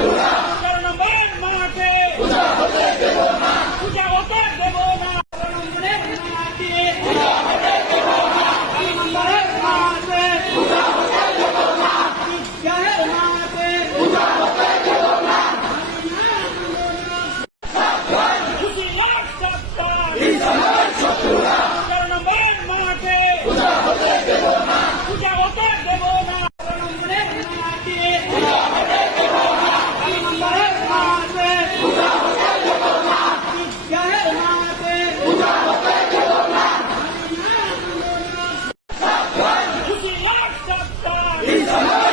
Hurrah! Peace out!